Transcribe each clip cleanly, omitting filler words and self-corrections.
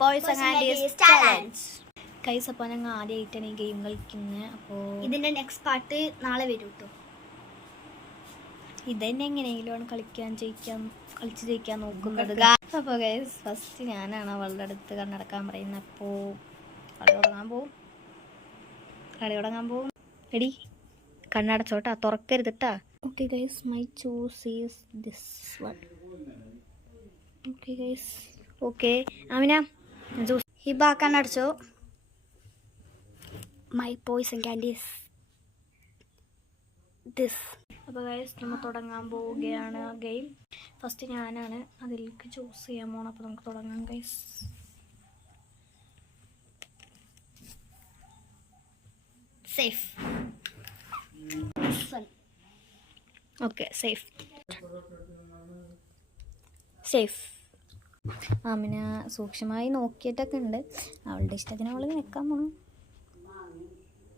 Poison candies challenge. Guys, അപ്പോൾ ഞങ്ങൾ ആദ്യമായിട്ടാണ് ഈ ഗെയിം കളിക്കുന്നത്. അപ്പോൾ ഇതിൻ്റെ നെക്സ്റ്റ് പാർട്ട് നാളെ വരും കേട്ടോ. ഇതന്നെ എങ്ങനെയെങ്കിലും കളിച്ച് ജയിക്കാൻ നോക്കുന്നത്. അപ്പോൾ ഗൈസ്, ഫസ്റ്റ് ഞാനാണ് അവളുടെ അടുത്ത് കണ്ണടക്കാൻ പറയുന്നത്. അപ്പോൾ കളി തുടങ്ങാൻ പോവും. എടി കണ്ണടച്ചോട്ടാ, തുറക്കരുതിട്ടാ. Okay guys, my choose is this one. Okay guys, okay Amina choose. Hiba കണ്ണടച്ചോ. My poison candies this. അപ്പോൾ ഗൈസ്, നമ്മൾ തുടങ്ങാൻ പോവുകയാണ് ഗെയിം. ഫസ്റ്റ് ഞാനാണ് അതിലേക്ക് ചൂസ് ചെയ്യാൻ പോകണം. അപ്പോൾ നമുക്ക് തുടങ്ങാം guys. Safe. Okay, safe. Amina സൂക്ഷ്മമായി നോക്കിയിട്ടൊക്കെ ഉണ്ട്. അവളുടെ ഇഷ്ടത്തിന് അവൾ നിൽക്കാൻ പോകണം.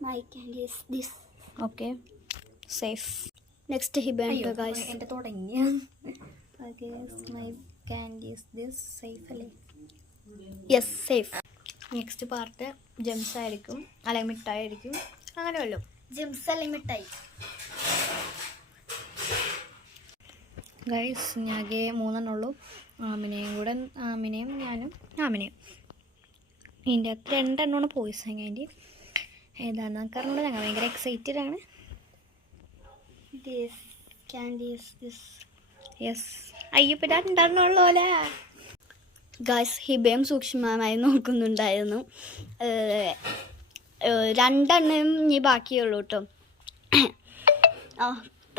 My candies this. Okay, safe. Next Hiba guys. എൻ്റെ തുടങ്ങിയ മൈ കാൻഡീസ് ദിസ്. സേഫ് അല്ലേ? Yes, safe. Next part Gems ആയിരിക്കും, അല്ലെങ്കിൽ മിഠായി ആയിരിക്കും, അങ്ങനെ വല്ലോ. ജെംസ് അല്ലെങ്കിൽ മിഠായി. ഗൈസ്, ഞാകെ 3 ഉള്ളൂ. ആമിനയും ഞാനും. ഇതിൻ്റെ അകത്ത് 2 പോയിസൺ കാൻഡി. ഏതാണെന്ന് കാരണം ഞങ്ങൾ ഭയങ്കര എക്സൈറ്റഡ് ആണ്. യെസ്. അയ്യപ്പ 2 ഉള്ളൂല്ലേ. ഗൈസ്, ഹിബയും സൂക്ഷ്മമായി നോക്കുന്നുണ്ടായിരുന്നു. 2 ഇനി ബാക്കിയുള്ളൂ കേട്ടോ.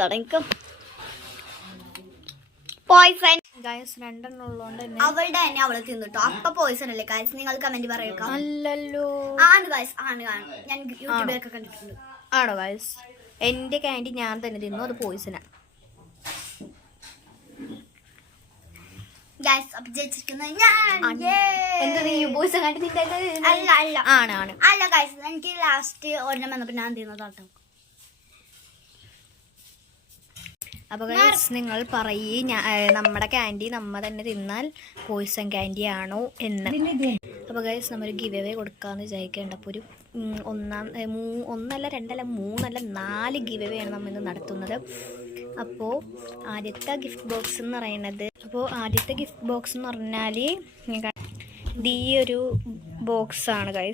തുടങ്ങിക്കോ. പോയ്സൺ. ഗൈസ്, 2 ഉള്ളതുകൊണ്ട് തന്നെ അവളുടെ തന്നെ അവള് തിന്നിട്ടോ. അപ്പൊ പോയ്സൺ അല്ലേ ഗൈസ്? നിങ്ങൾ കമന്റ് പറയുക. അല്ലല്ലോ. ആണ് ഗൈസ്, ആണ്. ഞാൻ യൂട്യൂബിലൊക്കെ കണ്ടിട്ടുണ്ട്. ആണോ ഗൈസ്? എൻ്റെ കാൻഡി ഞാൻ തന്നെ തിന്നു, അത് പോയ്സനാ. ഗൈസ്, അപ്പൊ ജയിച്ചിരിക്കുന്നത് ഞാൻ. പോയ്സൺ കാൻഡി അല്ല ഗൈസ്, എനിക്ക് ലാസ്റ്റ് ഒരെണ്ണം വന്നപ്പോ ഞാൻ തിന്നതാട്ടോ. അപ്പോൾ ഗൈസ്, നിങ്ങൾ പറയൂ നമ്മുടെ കാൻഡി നമ്മ തന്നെ തിന്നാൽ പോയ്സൺ കാൻഡി ആണോ എന്ന്. അപ്പോൾ ഗൈസ്, നമ്മൊരു ഗിവ് അവേ കൊടുക്കാമെന്ന് വിചാരിക്കേണ്ട. അപ്പോൾ ഒരു 1 2 3 4 ഗിവ് അവേ ആണ് നമ്മൾ ഇന്ന് നടത്തുന്നത്. അപ്പോൾ ആദ്യത്തെ ഗിഫ്റ്റ് ബോക്സ് എന്ന് പറഞ്ഞാൽ ഈ ഒരു ബോക്സാണ് ഗൈസ്.